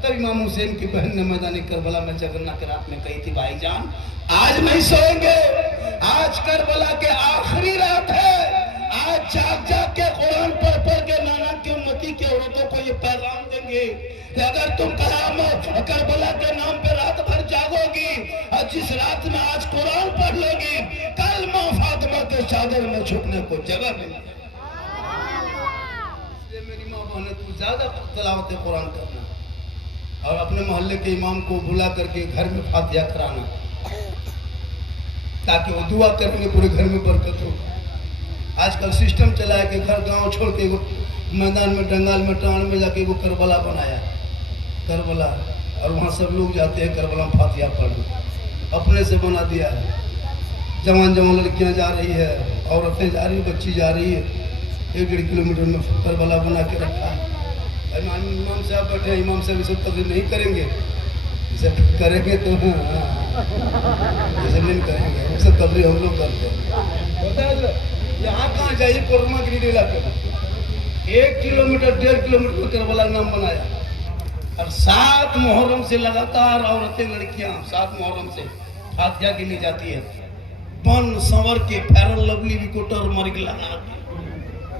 तब इमाम हुसैन की बहन ने मैदान करबला में जगन्नाथ की रात में कही थी, भाईजान आज नहीं सोएंगे, आज करबला के आखिरी रात है, आज जाग जाग के कुरान पढ़ पढ़ के नाना की उम्मती की औरतों को ये पैगाम देंगे कि अगर तुम करबला के नाम पे रात भर जागोगी और जिस रात में आज कुरान पढ़ लोगी, कल माँ फातिमा के चादर में छुपने को जगह मिलेगी। मेरी माँ बहने तू ज्यादा तिलावत कुरान करना और अपने मोहल्ले के इमाम को बुला करके घर में फातिहा कराना, ताकि वो दुआ करेंगे पूरे घर में बरकत हो। आजकल सिस्टम चला है कि घर गांव छोड़ के मैदान में डंगाल में टाण में जाके वो करबला बनाया, करबला, और वहाँ सब लोग जाते हैं करबला में फातिहा पढ़ने, अपने से बना दिया है। जवान जवान लड़कियाँ जा रही है, औरतें जा रही, बच्ची जा रही है, 1-1.5 किलोमीटर में करबला बना के रखा है। इमाम साहब बैठे, इमाम साहब इसे तकरीर नहीं करेंगे, इसे करेंगे तो इसे नहीं करेंगे, इसे तकरीर हम लोग करते हैं। यहाँ कहाँ जाइए कोरमा गिरी इलाके में 1 किलोमीटर 1.5 किलोमीटर करबला नाम बनाया, और 7 मुहर्रम से लगातार औरतें लड़कियां 7 मुहर्रम से फातिहा के लिए जाती है, बन संवर के फेरन लवली विकोटर मर्ग लगा के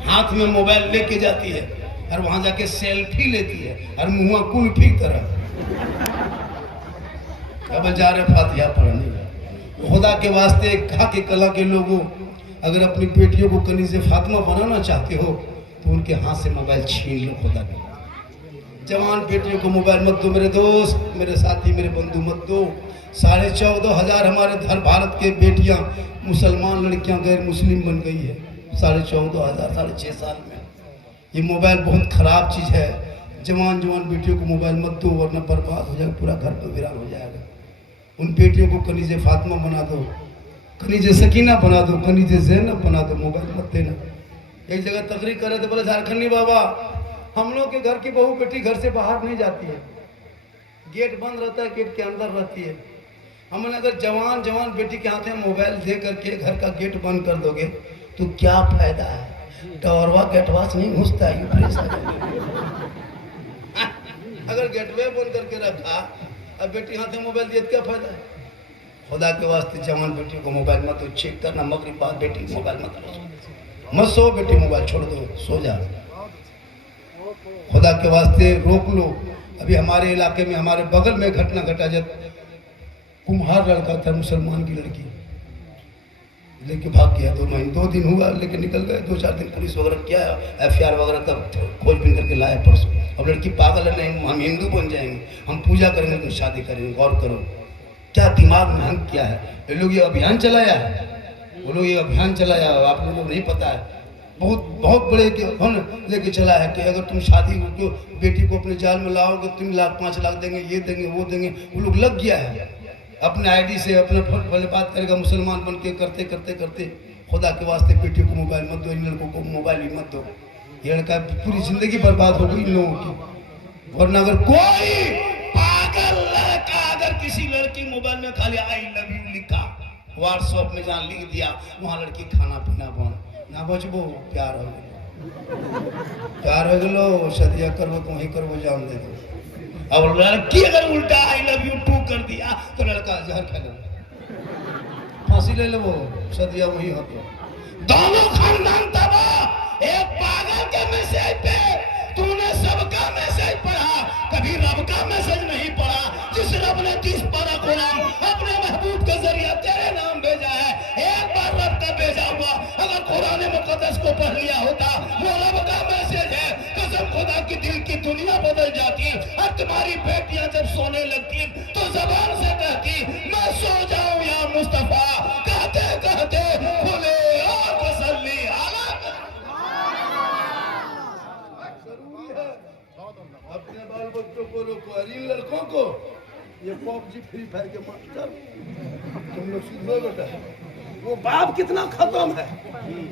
हाथ में मोबाइल लेके जाती है, और वहां जाके सेल्फी लेती है, और मुंह कुल्फी तरह अब जा रहे फातिहा पढ़ने। खुदा के वास्ते खा के कला के लोगों, अगर अपनी बेटियों को कनी से फातिमा बनाना चाहते हो तो उनके हाथ से मोबाइल छीन लो। खुदा के जवान बेटियों को मोबाइल मत दो, मेरे दोस्त, मेरे साथी, मेरे बंधु मत दो। 14,500 हमारे धर भारत के बेटियां मुसलमान लड़कियां गैर मुस्लिम बन गई है। 14,500 6.5 साल में। ये मोबाइल बहुत खराब चीज़ है। जवान जवान बेटियों को मोबाइल मत दो, वरना बर्बाद हो जाएगा, पूरा घर पर वीरान हो जाएगा। उन बेटियों को कनीज़े फातिमा बना दो, कनीज़े सकीना बना दो, कनीज़े ज़ैनब बना दो, मोबाइल मत देना। एक जगह तकरीर करे तो बोले, झारखंडी बाबा हम लोग के घर की बहू बेटी घर से बाहर नहीं जाती है, गेट बंद रहता है, गेट के अंदर रहती है। हमने अगर जवान जवान बेटी के हाथ में मोबाइल दे करके घर का गेट बंद कर दोगे तो क्या फायदा है? टॉरवा गेटवा से नहीं घुसता है। अगर गेटवे बंद करके रखा अब बेटी हाथ में मोबाइल दिए तो क्या फायदा है? खुदा के वास्ते जवान बेटियों को मोबाइल मत दो, चेक करना मगरिब बाद बेटी मोबाइल मत सो, बेटी मोबाइल छोड़ दो, सो जा। खुदा के वास्ते रोक लो। अभी हमारे इलाके में हमारे बगल में घटना घटा, जब कुम्हार लड़का था, मुसलमान की लड़की लेके भाग गया। 2 दिन हुआ लेके निकल गए। 2-4 दिन पुलिस वगैरह किया, FIR वगैरह तब खोजबीन करके लाया परसों। अब लड़की पागल है, नहीं हम हिंदू बन जाएंगे, हम पूजा करेंगे तो शादी करेंगे। गौर करो क्या दिमाग में हंग किया है। ये लोग ये अभियान चलाया है, वो लोग ये अभियान चलाया, आप लोगों को नहीं पता है। बहुत बड़े लेके चला है कि अगर तुम शादी को बेटी को अपने जाल में लाओगे 3 लाख 5 लाख देंगे, ये देंगे वो देंगे। वो लोग लग गया है, अपने ID से अपने पहले बात करेगा, मुसलमान बन के करते करते करते। खुदा के वास्ते बेटी को मोबाइल मत दो, इन लड़कों को मोबाइल भी मत दो। ये लड़का पूरी जिंदगी बर्बाद हो गई इन लोगों की। वरना अगर कोई पागल लड़का अगर किसी लड़की मोबाइल में खाली I love you लिखा, WhatsApp में जहाँ लिख दिया, वहाँ लड़की खाना पीना बन ना बचबो, प्यार हो गलो, सदिया करबो तो वहीं करबो, जान दे दो। अब लड़की अगर उल्टा I love you too कर दिया तो लड़का जहर खा लो, फांसी ले लो, सदिया वही होता। दोनों खानदान तबाह। एक पागल के मैसेज पे तूने सबका मैसेज पढ़ा, कभी रब का मैसेज नहीं पढ़ा। जिस रब ने 30 पारा कुरान अपने महबूब के जरिए तेरे नाम भेजा है, एक बार रब का भेजा हुआ अगर कुरान मुकद्दस को पढ़ लिया होता, वो रब का मैसेज है। कसम खुदा की दिल की दुनिया बदल जाती। और तुम्हारी बेटियां जब सोने लगती तो जबान से कहती मैं सो जाऊं या मुस्तफा, कहते कहते खुले और तसल्ली अपने बाल बच्चों को रोको। और इन लड़कों को ये PUBG फ्री फायर के मास्टर, तुम लोग सुन लो बेटा, वो बाप कितना खत्म है।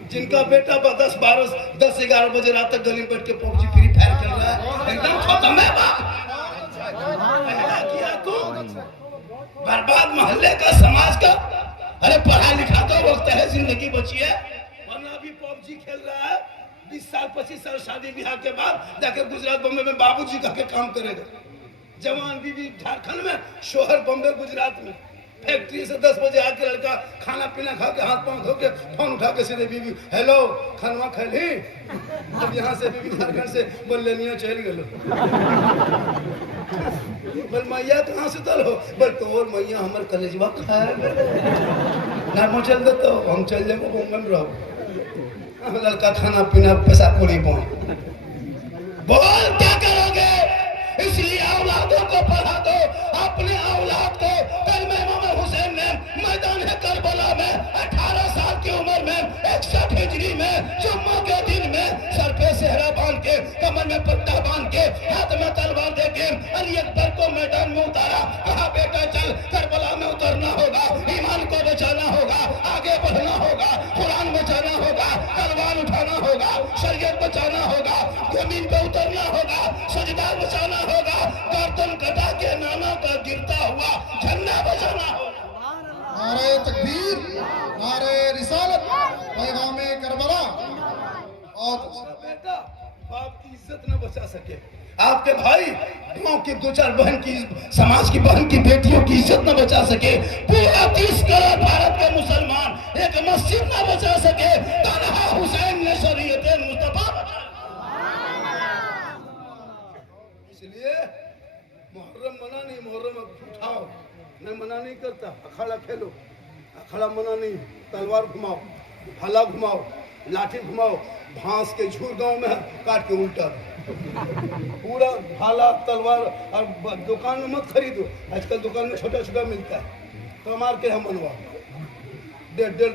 जिनका बेटा 10-11 बजे रात तक गली में बैठ के PUBG फ्री फायर खेल रहा है, एकदम खत्म है बाप। किया तो बर्बाद मोहल्ले का, समाज का। अरे पढ़ा लिखा तो वक्त है, जिंदगी बची है, वरना अभी PUBG खेल रहा है। 20 साल 25 साल शादी ब्याह के बाद जाकर गुजरात बम्बई में बाबूजी का के काम करेगा। जवान बीवी झारखंड में, शोहर बॉम्बे गुजरात में। फैक्ट्री से 10 बजे आके लड़का खाना पीना खा के हाथ पांव धो के फोन उठा के सीधे बीवी, हेलो खानवा खैली। अब यहाँ से बीवी झारखंड से बोल लेनिया चल गलो। बोल मैया कहाँ से तल हो? बोल तोर मैया हमर कलेजवा खाए ना चल दे तो हम चल जाएंगे बॉम्बे में रहो। लड़का खाना पीना पैसा पूरी पहुंच। बोल क्या करोगे? इसलिए औलादों को पढ़ा दो, अपने औलाद को। कल में इमाम हुसैन ने मैदान है करबला में 18 साल की उम्र में 61 हिजरी में जुम्मा के दिन में सर पे सेहरा बांध के, कमर में पट्टा बांध के, हाथ में तलवार दे के अली अकबर को मैदान में उतारा। कहा बेटा चल करबला में उतरना होगा, ईमान को बचाना होगा, आगे बढ़ना होगा, कुरान बचाना होगा, तलवार उठाना होगा, शरीयत बचाना होगा, जमीन पे उतरना होगा, सजदा बचाना होगा, गर्दन कटा के नाना का गिरता हुआ झंडा बचाना होगा। नारे तकबीर, नारे रिसालत, पैगामे करबला। और बेटा बाप की इज्जत न बचा सके, आपके भाई गांव की 2-4 बहन की, समाज की बहन की बेटियों की इज्जत न बचा सके, पूरा 30 करोड़ भारत के मुसलमान एक मस्जिद न बचा सके, तन्हा हुसैन ने शरीयत मुस्तफा। इसलिए मुहर्रम मना नहीं, मुहर्रम उठाओ, मैं मना नहीं करता। अखाड़ा खेलो, अखाड़ा मना नहीं, तलवार घुमाओ, भाला घुमाओ, लाठी घुमाओ, भांस के झूर गांव में काट के उल्टा पूरा भाला तलवार। और दुकान में मत खरीदो, आजकल दुकान में छोटा छोटा मिलता है, तो मार के हम बनवाओ 1.5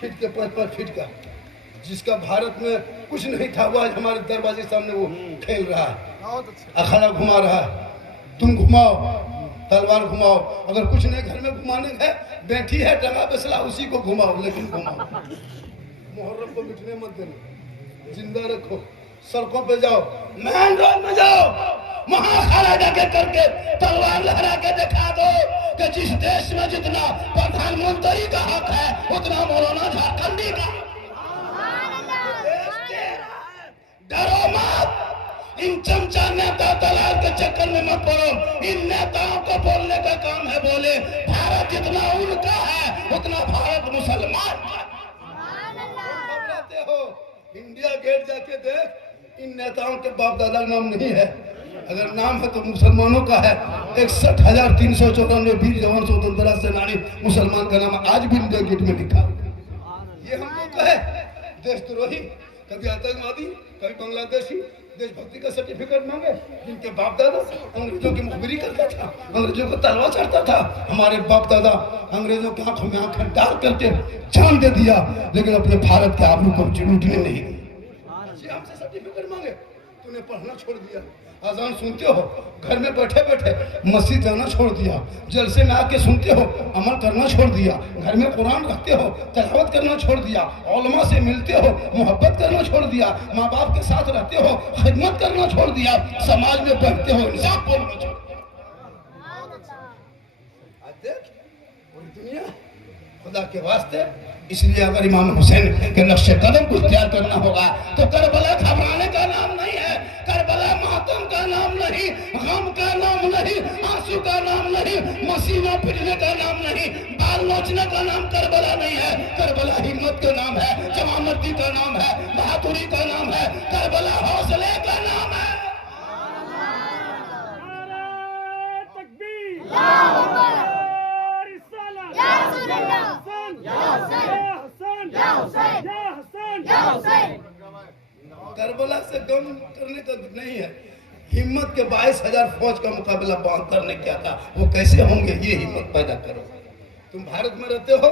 फीट के 5-5 फीट का। जिसका भारत में कुछ नहीं था वो आज हमारे दरवाजे सामने वो खेल रहा है, अखाड़ा घुमा रहा है। तुम घुमाओ, तलवार घुमाओ, अगर कुछ नहीं घर में घुमाने है, बैठी है टंगा बेसला उसी को घुमाओ, लेकिन घुमाओ। मुहर्रम को मिटने मत देना, जिंदा रखो। सड़कों पे जाओ, मेन रोड में जाओ, वहां खड़ा जाके करके तलवार लहरा के दिखा दो कि जिस देश में जितना प्रधानमंत्री का हक है उतना मौलाना झारखंडी का। डरो मत, इन चमचा नेता दलाल के चक्कर में मत पड़ो। इन नेताओं को बोलने का काम है बोले, भारत जितना उनका है उतना भारत मुसलमान का। हो इंडिया गेट जाके देख, इन नेताओं के बाप दादा का नाम नहीं है, अगर नाम है तो मुसलमानों का है। 61,394 वीर जवान स्वतंत्रता सेनानी मुसलमान का नाम आज भी इंडिया गेट में लिखा। ये हमको कहे देशद्रोही, कभी आतंकवादी, कभी बांग्लादेशी, देशभक्ति का सर्टिफिकेट मांगे, जिनके बाप दादा अंग्रेजों की मुखबिरी करता था, अंग्रेजों को तलवार चढ़ता था। हमारे बाप दादा अंग्रेजों की आंखों में आंखें डाल करके जान दे दिया, लेकिन अपने भारत के आबरू को लूटने नहीं दी। हमसे सर्टिफिकेट मांगे, तूने पढ़ना छोड़ दिया, अजान सुनते हो, घर में बैठे बैठे मस्जिद जाना छोड़ दिया, जलसे में आके सुनते हो, अमल करना छोड़ दिया, घर में कुरान रखते हो, तिलावत करना छोड़ दिया, उलमा से मिलते हो, मोहब्बत करना छोड़ दिया, माँ बाप के साथ रहते हो, खिदमत करना छोड़ दिया, समाज में बैठते हो, इंसाफ बोलना छोड़ दिया। आज देख पूरी दुनिया खुदा के वास्ते। इसलिए अगर इमाम हुसैन के नक्शे कदम को इख्तियार करना होगा तो करबला घबराने का नाम नहीं है, करबला मातम का नाम नहीं, गम का नाम नहीं, आंसू का नाम नहीं, मसीना पिटने का नाम नहीं, बाल नोचने का नाम करबला नहीं है। करबला हिम्मत का नाम है, जमामर्दी का नाम है, बहादुरी का नाम है, करबला हौसले का नाम है। करबला से गम करने का नहीं है, हिम्मत के 22,000 फौज का मुकाबला बांध करने क्या था, वो कैसे होंगे, ये हिम्मत पैदा करो। तुम भारत में रहते हो,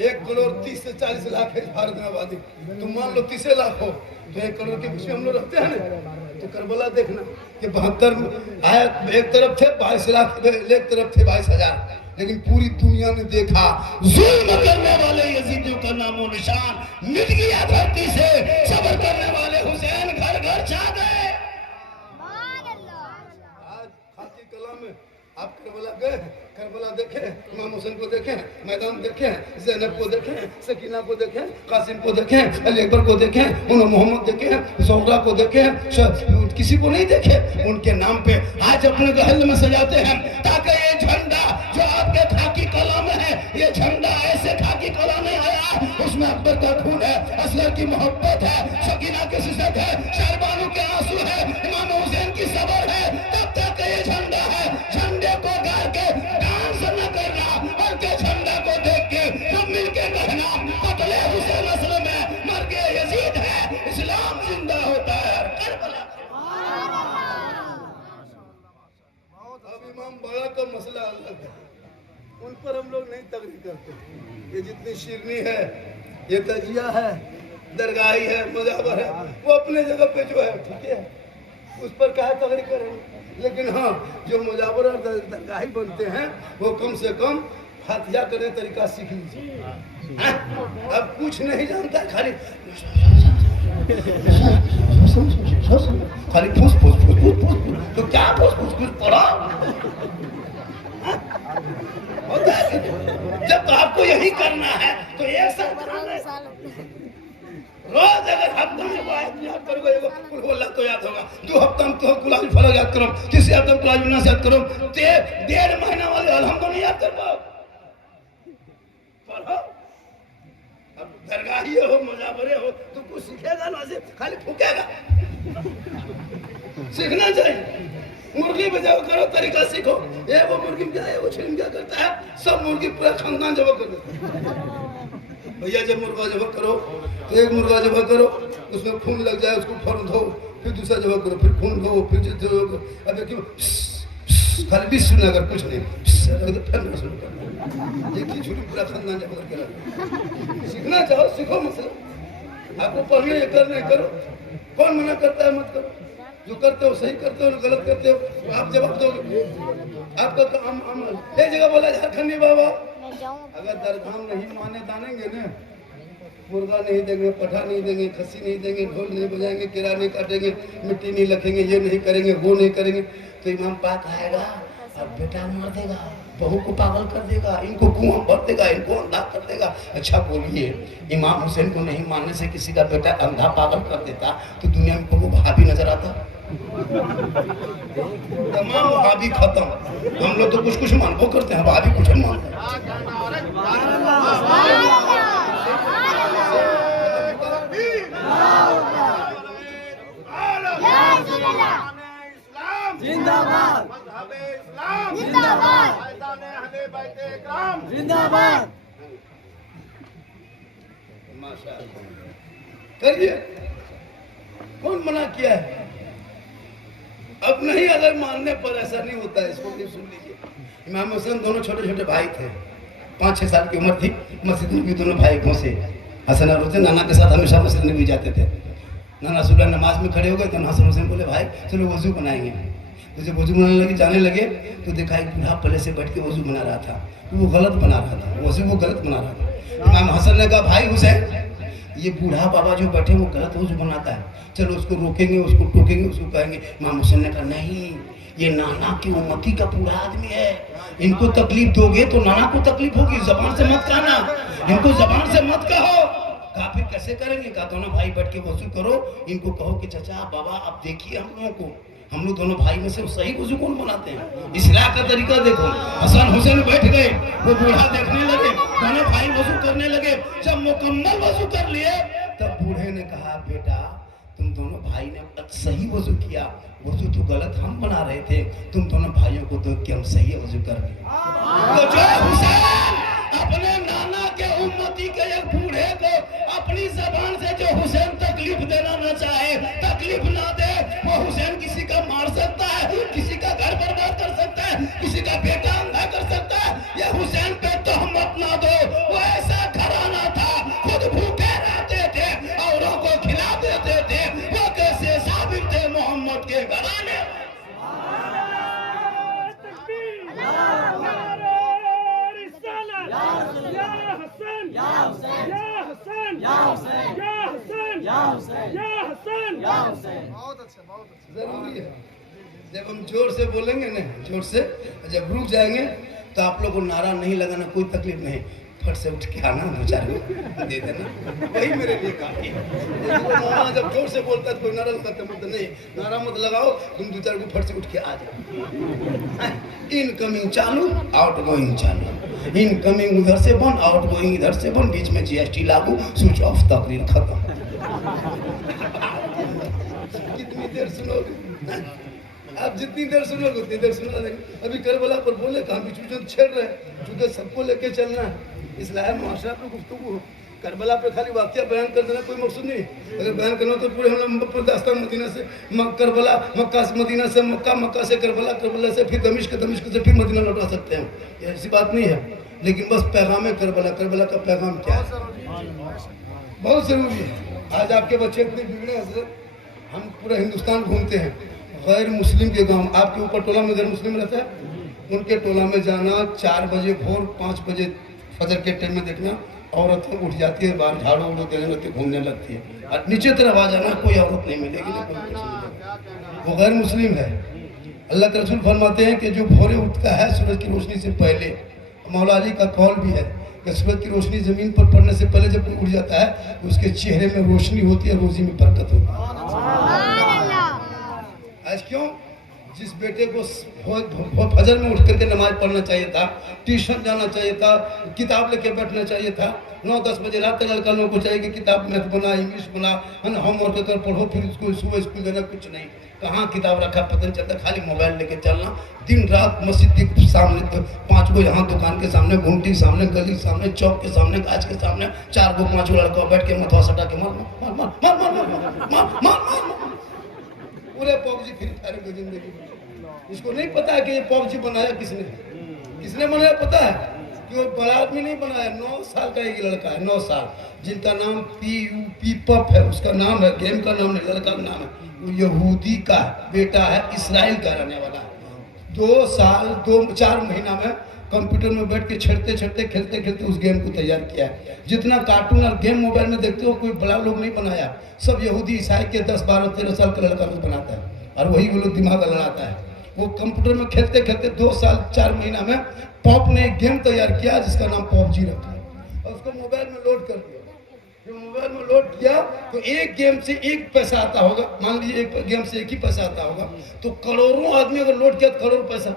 1 करोड़ 30 से 40 लाख है भारत में आबादी, तुम मान लो 30 लाख हो तो 1 करोड़ के बीच में हम लोग रहते हैं ना। तो करबला देखना कि 72 आया, एक तरफ थे 22 लाख, एक तरफ थे 22,000, लेकिन पूरी दुनिया ने देखा जुल्म करने वाले यजीदियों का नामो निशान मिट गया धरती से, सब्र करने वाले हुसैन घर घर छा गए। आज खाकी कला में आप करबला गए, करबला देखे, इमाम हुसैन को देखे, मैदान देखे, ज़ैनब को देखे, सकीना को देखे, कासिम को देखे, अली अकबर को देखे, उन्हें मोहम्मद देखे, ज़ोहरा को देखे, किसी को नहीं देखे। उनके नाम पे आज अपने गहल में सजाते हैं ताकि ये झंडा जो आपके खाकी कला में है, ये झंडा ऐसे खाकी कला में आया, उसमें अकबर का खून है, असगर की मोहब्बत है, सकीना की सिजत है, शहरबानों के आंसू है, इमाम हुसैन की सबर है, तब तक ये झंडा है। झंडे को गाड़ के डांस न करना, बल्कि झंडा को देख के जो मिलके कहना कत्ले हुसैन असल में मर्गे यजीद है, इस्लाम जिंदा होता है। करबला अब इमाम बाड़ा का मसला अलग है, उन पर हम लोग नहीं तकरीर करते। ये जितनी शिरनी है, ये तजिया है, दरगाही है, मुजावर है, वो अपने जगह पे जो है ठीक है, उस पर क्या तकरीर करेंगे। लेकिन हाँ, जो मुजावर और दरगाही बनते हैं वो कम से कम हत्या करने तरीका सीख लीजिए। अब कुछ नहीं जानता, खाली खाली फूस फूस फूस फूस फूस, तो क्या फूस फूस कुछ पढ़ा होता है। जब आपको यही करना है तो ये सब रोज अगर हफ्ता में याद करोगे कुल अल्लाह तो याद होगा, 2 हफ्ता में तो कुल फलक याद करो, किसी हफ्ते में कुल नास याद करो, 1.5 महीना वाले अलहम तो नहीं याद कर पाओ। पढ़ो, अब दरगाही हो, मुजावरे हो, तो कुछ सीखेगा ना, से खाली फूकेगा। सीखना चाहिए, मुर्गी बजाओ करो, तरीका सीखो। ये वो मुर्गी क्या है, वो छिन क्या करता है, सब मुर्गी पूरा खानदान जमा कर देता है। भैया जब मुर्गा जबा करो तो एक मुर्गा जबा करो, उसमें खून लग जाए उसको फौरन धो, फिर दूसरा जबा करो, फिर खून धो, फिर अब देखियो खाली भी सुना, अगर कुछ नहीं तो फिर शुरू करना। एक ही छुरी पूरा खानदान जबा करके रखो। सीखना चाहो सीखो, मतलब आपको पढ़ने करने करो, कौन मना करता है मत करो। जो करते हो सही करते हो, गलत करते हो आप जवाब दोगे। आपका काम एक जगह बोला झारखंडी बाबा, अगर दरगाह नहीं माने तानेंगे ना, मुर्गा नहीं देंगे, पठा नहीं देंगे, खस्सी नहीं देंगे, ढोल नहीं बजाएंगे, किरा नहीं काटेंगे, मिट्टी नहीं रखेंगे, ये नहीं करेंगे, वो नहीं करेंगे, तो इमाम पाक आएगा और बेटा मार देगा, बहू को पागल कर देगा, इनको कुआं भर देगा, इनको अंधा कर देगा। अच्छा बोलिए, इमाम हुसैन को नहीं मानने से किसी का बेटा अंधा पागल कर देता तो दुनिया में को भाभी नजर आता? तमाम भाभी खत्म। हम लोग तो कुछ मानबो करते हैं, भाभी कुछ नहीं मानते। जिंदाबाद जिंदाबाद जिंदाबाद। करिए, कौन मना किया है? अब नहीं, अगर मानने पर ऐसा नहीं होता है, इसको सुन लीजिए। इमाम हुसैन दोनों छोटे छोटे भाई थे, 5-6 साल की उम्र थी। मस्जिद में भी दोनों भाई गाँव से हसन और हुसैन नाना के साथ हमेशा मस्जिद में भी जाते थे। नाना सुबह नमाज में खड़े हो गए तो हसन हुसैन बोले, भाई चलो वजू बनाएंगे। तो जब वजू बनाने लगे, जाने लगे, तो देखा एक बूढ़ा पहले से बैठ के वजू बना रहा था, तो वो गलत बना रहा था, वजू वो गलत बना रहा था। इमाम हसन ने कहा, भाई हुसैन, ये बूढ़ा बाबा जो बैठे वो गलत वजू बनाता है, चलो उसको रोकेंगे, उसको टोकेंगे, उसको कहेंगे। इमाम हुसैन ने कहा, नहीं, ये नाना की उम्मती का पूरा आदमी है, इनको तकलीफ दोगे तो नाना को तकलीफ होगी, जबान से मत कहना, इनको जबान से मत कहो। कहा फिर कैसे करेंगे? कहा दोनों भाई बैठ के वजू करो, इनको कहो कि चाचा बाबा आप देखिए हम लोगों को, हम लोग दोनों भाई में से सही वजू कौन बनाते हैं, इस्लाह का तरीका देखो। हसन हुसैन बैठ गए, वो बूढ़ा देखने लगे, दोनों भाई वजू करने लगे। जब मुकम्मल वजू कर लिए तब बूढ़े ने कहा, बेटा तुम दोनों भाई ने सही वजू किया, वजू तो गलत हम बना रहे थे, तुम दोनों भाइयों को देख के हम सही वजू कर रहे। तो जो हुसैन अपने नाना के उम्मती के एक बूढ़े को अपनी जबान से जो हुसैन तकलीफ देना न चाहे, तकलीफ ना दे, वो हुसैन किसी का मार सकता है, किसी का घर बर्बाद कर सकता है, किसी का बेटा अंधा कर सकता है। ये हुसैन पे तहमत ना दो, वो ऐसा घराना था, खुद भूखे रहते थे, औरों को खिला देते थे, वो कैसे साबित थे मोहम्मद के घराने। जरूरी है, जब हम जोर से बोलेंगे ना, जोर से, जब रुक जाएंगे तो आप लोग को नारा नहीं लगाना, कोई तकलीफ नहीं, फट से उठ के आना, दो चार को दे देना, वही मेरे लिए काफी है। जब जोर से बोलता है तो कोई नारा लगाते मत, नहीं नारा मत लगाओ, तुम दो चार को फट से उठ के आ जाओ। इनकमिंग चालू, आउट गोइंग चालू, इनकमिंग उधर से बंद, आउट गोइंग इधर से बंद, बीच में जीएसटी लागू, स्विच ऑफ, तकरीर खत्म। कितनी देर सुनोगे आप? जितनी देर सुनोगे उतनी देर सुना देंगे। अभी करबला पर बोले कहाँ भी चूचन छेड़ रहे, क्योंकि सबको लेके चलना है, इसलिए माशा पे गुफ्तगू हो। करबला पे खाली वाकया बयान कर देना कोई मकसद नहीं, अगर बयान करना तो पूरे हम लोग दास्तान मदीना से करबला, मक्का से मदीना से मक्का, मक्का से करबला, करबला से फिर दमिश्क, दमिश्क से फिर मदीना लौटा सकते हैं, ये ऐसी बात नहीं है। लेकिन बस पैगाम है करबला, करबला का पैगाम क्या है, बहुत जरूरी है। आज आपके बच्चे इतने बिगड़े हैं, हम पूरा हिंदुस्तान घूमते हैं, गैर मुस्लिम के गांव, आपके ऊपर टोला में गैर मुस्लिम रहता है, उनके टोला में जाना, 4 बजे भोर 5 बजे फजर के टाइम में देखना, औरतें उठ जाती है, बाहर झाड़ू उड़ू देने लगती, घूमने लगती है, और नीचे तरफ आ जाना, कोई औरत नहीं मिलेगी, वो गैर मुस्लिम है। अल्लाह के रसूल फरमाते हैं कि जो भोरे उठता है सूरज की रोशनी से पहले, मौला अली का कौल भी है कि सूरज की रोशनी जमीन पर पड़ने से पहले जब उठ जाता है, उसके चेहरे में रोशनी होती है, रोजी में बरकत होती है। आज क्यों? जिस बेटे को फजर में उठ करके नमाज पढ़ना चाहिए था, ट्यूशन जाना चाहिए था, किताब लेके बैठना चाहिए था, 9-10 बजे रात तक लड़का लोगों को चाहिए कि किताब मैथ बना, इंग्लिश बना, होमवर्क कर पढ़ो, फिर उसको सुबह स्कूल देना, कुछ नहीं, कहाँ किताब रखा पता नहीं चलता, खाली मोबाइल लेके चलना, दिन रात मस्जिद के सामने 5 गो, यहाँ दुकान के सामने, घूमटी के सामने, गली के सामने, चौक के सामने, गाछ के सामने, 4 गो 5 गो लड़का बैठ के मथवा सटा के मार मार मार मार मार मार मार मार मार, पूरे पबजी फ्री फायर की जिंदगी। इसको नहीं पता है कि ये पबजी बनाया किसने, किसने बनाया पता है? कि वो बड़ा आदमी नहीं बनाया, 9 साल का एक लड़का है, 9 साल, जिनका नाम PUP पप है, उसका नाम है, गेम का नाम नहीं, लड़का का नाम है, वो यहूदी का बेटा है, इस्राइल का रहने वाला है। 2 साल 2-4 महीना में कंप्यूटर में बैठ के छेड़ते छेड़ते खेलते खेलते उस गेम को तैयार किया है। जितना कार्टून और गेम मोबाइल में देखते हो, कोई बड़ा लोग नहीं बनाया, सब यहूदी ईसाई के 10, 12, 13 साल का लड़का लोग बनाता है, और वही वो लोग दिमाग लड़ाता है। वो कंप्यूटर में खेलते खेलते 2 साल 4 महीना में पॉप ने एक गेम तैयार किया जिसका नाम पबजी रखा, और उसको मोबाइल में लोड कर दिया। जब मोबाइल में लोड किया तो एक गेम से 1 पैसा आता होगा, मान लीजिए एक गेम से 1 ही पैसा आता होगा, तो करोड़ों आदमी अगर लोड किया तो करोड़ पैसा,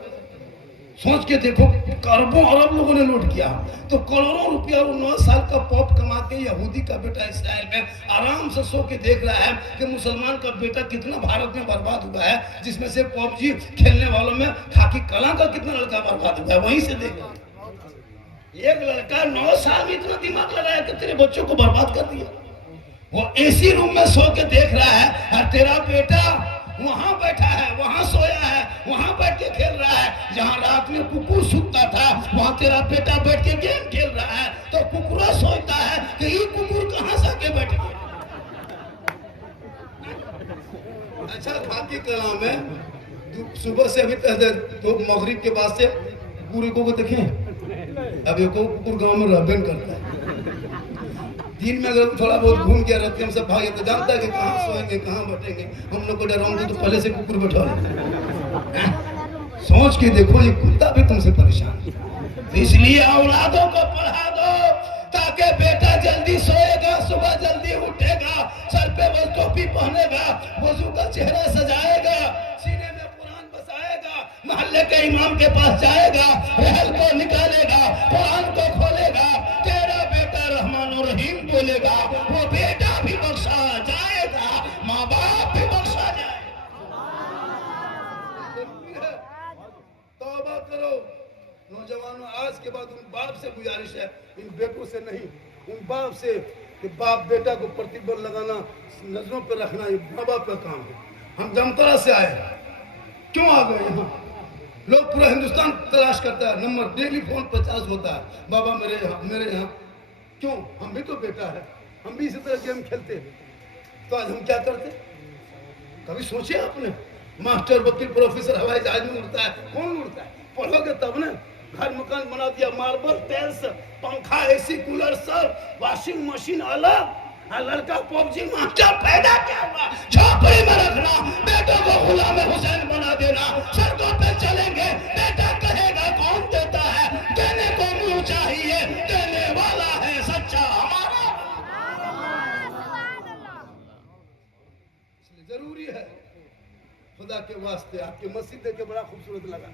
सोच के देखो, अरबों अरब लोगों ने लोड किया, तो करोड़ों रुपया वो 9 साल का पॉप कमा के यहूदी का बेटा इस्राइल में आराम से सो के देख रहा है कि मुसलमान का बेटा कितना भारत में बर्बाद हुआ है, जिसमें से पबजी खेलने वालों में खाकी कला का कितना लड़का बर्बाद हुआ है, वहीं से देख रहा है। एक लड़का 9 साल में इतना दिमाग लगाया कि तेरे बच्चों को बर्बाद कर दिया, वो एसी रूम में सो के देख रहा है, और तेरा बेटा वहां बैठा है, वहां सोया है, वहां बैठ के खेल रहा है, जहां रात में कुकुर सूता था वहां तेरा बेटा बैठ के गेम खेल रहा है, तो कुकुरा सोचता है कि ये कुकुर कहां से आके बैठ गया। अच्छा, खाकी कलाम है, सुबह से अभी तो मगरिब के बाद से कुकुर को देखें, अब एक कुकुर गांव में रहबेन करता है, दिन में अगर थोड़ा बहुत घूम गया, रहते हम सब भागे तो जानता है कि कहाँ सोएंगे, कहाँ बैठेंगे, हम लोग को डराओगे तो पहले से कुकुर बैठा है। सोच के देखो, ये कुत्ता भी तुमसे परेशान है, इसलिए औलादों को पढ़ा दो ताकि बेटा जल्दी सोएगा, सुबह जल्दी उठेगा, सर पे वो टोपी पहनेगा, वजू का चेहरा सजाएगा, सीने में कुरान बसाएगा, मोहल्ले के इमाम के पास जाएगा, रहल को निकालेगा, कुरान को खोलेगा, तेरा बेटा रहमान और रहीम बोलेगा, वो बेटा भी बख्शा जाएगा, माँ बाप भी बख्शा जाएगा। तौबा करो नौजवानों, आज के बाद उन बाप से गुजारिश है, इन बेटों से नहीं, उन बाप से, कि बाप बेटा को प्रतिबंध लगाना, नजरों पर रखना, ये माँ बाप का काम है। हम जामताड़ा से आए, क्यों आ गए यहाँ? लोग पूरा हिंदुस्तान तलाश करता है, नंबर डेली फोन 50 होता है, बाबा मेरे यहाँ, क्यों? हम भी तो बेटा है, हम भी इसी तरह गेम खेलते हैं, तो आज हम क्या करते? कभी सोचे आपने? मास्टर, वकील, प्रोफेसर हवाई जहाज में उड़ता है, कौन उड़ता है? पढ़ोगे तब ना। घर मकान बना दिया, मार्बल, टाइल्स, पंखा, AC, कूलर, सब, वॉशिंग मशीन अलग, हाँ, लड़का पबजी मास्टर पैदा क्या हुआ, झोपड़ी में रखना, बेटों को गुलाम हुसैन बना देना, सड़कों पे चलेंगे, बेटा कहेगा कौन देता है, देने को मुंह चाहिए, देने वाला है सच्चा हमारा। इसलिए जरूरी है, खुदा के वास्ते आपकी मस्जिद देख के बड़ा खूबसूरत लगा,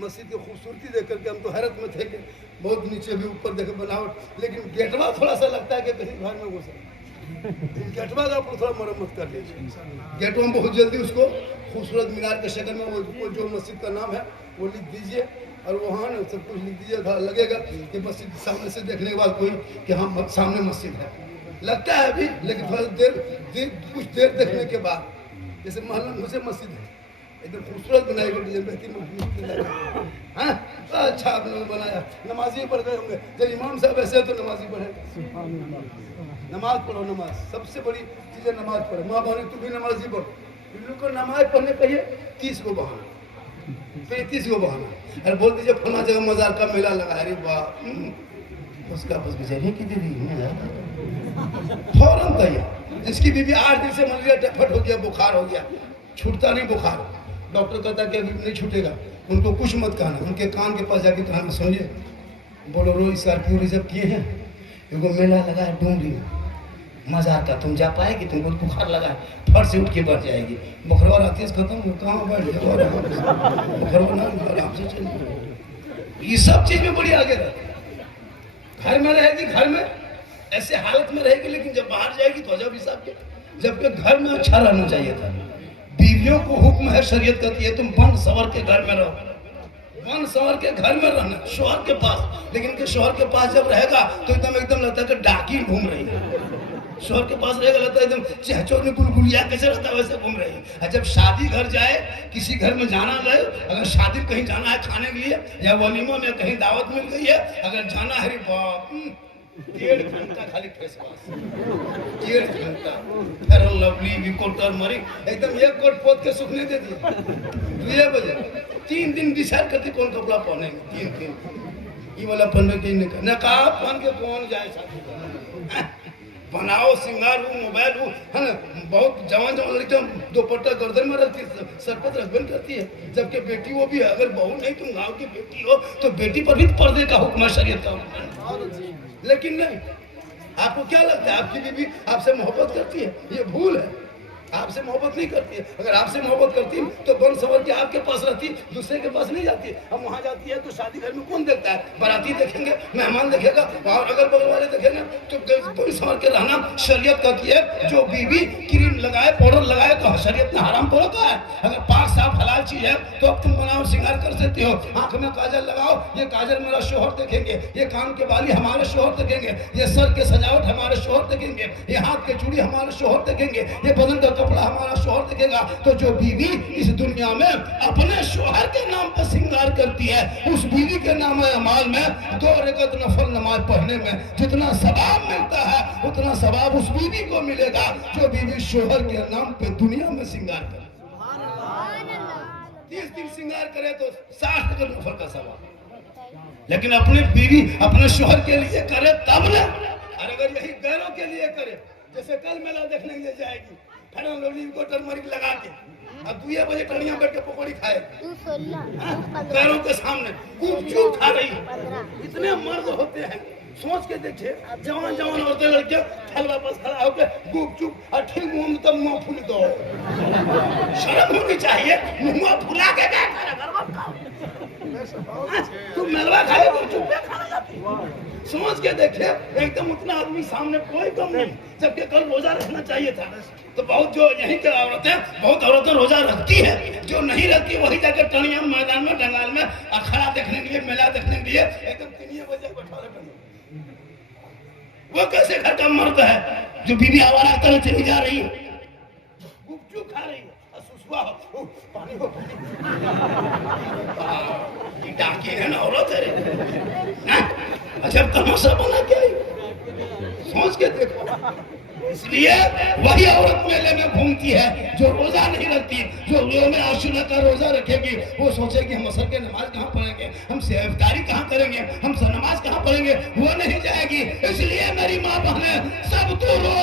मस्जिद की खूबसूरती देख करके हम तो हैरत में थे कि बहुत नीचे भी ऊपर देखे बनावट, लेकिन गेटवा थोड़ा सा लगता है कि कहीं घर में घुस गेटवा का थोड़ा मरम्मत कर लीजिए। गेटवा में बहुत जल्दी उसको खूबसूरत मीनार के शक्ल में वो जो मस्जिद का नाम है वो लिख दीजिए, और वहाँ ना सब कुछ लिख दीजिए, लगेगा कि मस्जिद सामने से देखने के बाद कोई कि हाँ सामने मस्जिद है, लगता है अभी, लेकिन थोड़ा कुछ देर देखने के बाद जैसे मोहल्ला मुझे मस्जिद है एकदम खूबसूरत बनाई गई, डिजाइन बेहतरीन हाँ अच्छा आप लोगों बनाया। नमाजी पढ़ गए होंगे, जब इमाम साहब ऐसे तो नमाजी पढ़े, नमाज पढ़ो, नमाज सबसे बड़ी चीज है, नमाज पढ़ो। माँ बहनी तू भी नमाजी पढ़, बिल्लू को नमाज पढ़ने कहिए 30 को बहाना, 35 को बहाना, अरे बोल दीजिए फला जगह मजार का मेला लगा, अरे वाह उसका बस बेचारी की दीदी फौरन तैयार। जिसकी बीबी 8 दिन से मलेरिया टाइफाइड हो गया, बुखार हो गया, छूटता नहीं बुखार, डॉक्टर कहता कि अभी नहीं छूटेगा, उनको कुछ मत कहना, उनके कान के पास जाके कहानी सुनिए, बोलेरो स्कॉर्पियो रिजर्व किए हैं, एगो मेला लगा है डूंगरी मजार का, तुम जा पाएगी, तुमको बुखार लगा है, फट से उठ के बढ़ जाएगी, बुखरवा रात खत्म हो, कहाँ बैठ जाओ बुखरवा ना आराम से चलिए। ये सब चीज में बड़ी आगे रहती, घर में रहेगी, घर में ऐसे हालत में रहेगी, लेकिन जब बाहर जाएगी तो अजब हिसाब के, जबकि घर में अच्छा रहना चाहिए था। बीवियों को हुक्म है, शरीयत कहती है तुम बन सवर के घर में रहो, बन सवर के घर में रहना, शोहर के पास, लेकिन के शोहर के पास जब रहेगा तो एकदम लगता है कि डाकी घूम रही है, शोहर के पास रहेगा लगता है एकदम चहचोर में गुलगुलिया कैसे रहता है वैसे घूम रही है। जब शादी घर जाए, किसी घर में जाना रहे, अगर शादी कहीं जाना है खाने के लिए या वलीमा में कहीं दावत मिल गई है, अगर जाना है 1.5 घंटा खाली फेस वॉश, 1.5 घंटा फेयर लवली विकोटर मरी एकदम एक कोट पोत के सूखने दे दिए 2 बजे, 3 दिन डिसाइड करती कौन कपड़ा पहनेंगे, 3 दिन ये वाला पहनने के नकाब पहन के कौन जाए शादी बनाओ, सिंगार हो, मोबाइल हो, है ना, बहुत जवान लड़कियां दोपट्टा गर्दन में रखती है, सर पर रखबन करती है, जबकि बेटी वो भी है, अगर बहू नहीं तुम गाँव की बेटी हो तो बेटी पर भी पर्दे का हुक्म है, शरीयत का हुक्म है। लेकिन नहीं, आपको क्या लगता है आपकी बीवी आपसे मोहब्बत करती है? ये भूल है, आपसे मोहब्बत नहीं करती है। अगर आपसे मोहब्बत करती तो बन सवर के आपके पास रहती, दूसरे के पास नहीं जाती। हम वहाँ जाती है तो शादी घर में कौन देखता है? बाराती देखेंगे, मेहमान देखेगा, और अगल बगल वाले देखेंगे, तो बन सवर के रहना शरीयत कहती है। जो बीवी क्रीम लगाए, पाउडर लगाए तो शरीयत ने हराम तो रखा है। अगर पाक साफ हलाल चीज है तो अब तुम बनाओ, श्रृंगार कर सकती हो, आंख में काजल लगाओ, ये काजल मेरा शोहर देखेंगे, ये कान के बाली हमारे शोहर देखेंगे, ये सर के सजावट हमारे शोहर देखेंगे, ये हाथ के चूड़ी हमारे शोहर देखेंगे, ये बदन का कपड़ा हमारा शोहर देखेगा। तो जो बीवी इस दुनिया में अपने शोहर के नाम पर श्रृंगार करती है, उस बीवी के नाम अमाल में 2 रकात नफल नमाज पढ़ने में जितना सवाब मिलता है, उतना सवाब उस बीवी को मिलेगा जो बीवी शोहर के नाम पे दुनिया में श्रृंगार करे। 30 दिन श्रृंगार करे तो 60 रकात नफल का सवाब। लेकिन अपनी बीवी अपने शोहर के लिए करे तब ना। और अगर यही गैरों के लिए करे, जैसे कल मेला देखने के लिए जाएगी, टर्मरिक लगा के, अब 2 बजे टड़िया बैठ के पकौड़ी खाए पैरों के सामने गुपचुप खा रही है। इतने मर्द होते हैं, सोच के देखिए, जवान जवान औरतें लड़के थलवा पास खड़ा होकर गुपचुप और ठीक मुंह में तब मुंह फूल दो। शर्म होनी चाहिए, मुंह फुला के क्या करे? तुम मेलवा खाए तो चुप खाना जाती। सोच के देखिए, एकदम उतना आदमी सामने कोई कम नहीं, जबकि कल रोजा रखना चाहिए था। तो बहुत जो यहीं के औरतें, बहुत औरतें रोजा रखती है, जो नहीं रखती वही जाकर टणिया मैदान में, डंगाल में अखाड़ा देखने के लिए, मेला देखने के लिए एकदम 3 बजे बैठा। वो कैसे घर का मर्द है जो बीवी आवारा तरह चली जा रही है, गुपचुप खा रही है, सुसुआ हो, पानी हो, डाके है ना औरत है। अच्छा तमाशा बना क्या? सोच के देखो। इसलिए वही औरत मेले में घूमती है जो रोजा नहीं रखती, जो यौम आशूरा का रोजा रखेगी। वो सोचेगी हम असर के नमाज कहाँ पढ़ेंगे, हम इफ्तारी कहाँ करेंगे, हम नमाज कहाँ पढ़ेंगे, वो नहीं जाएगी। इसलिए मेरी माँ बहने, सब तो रो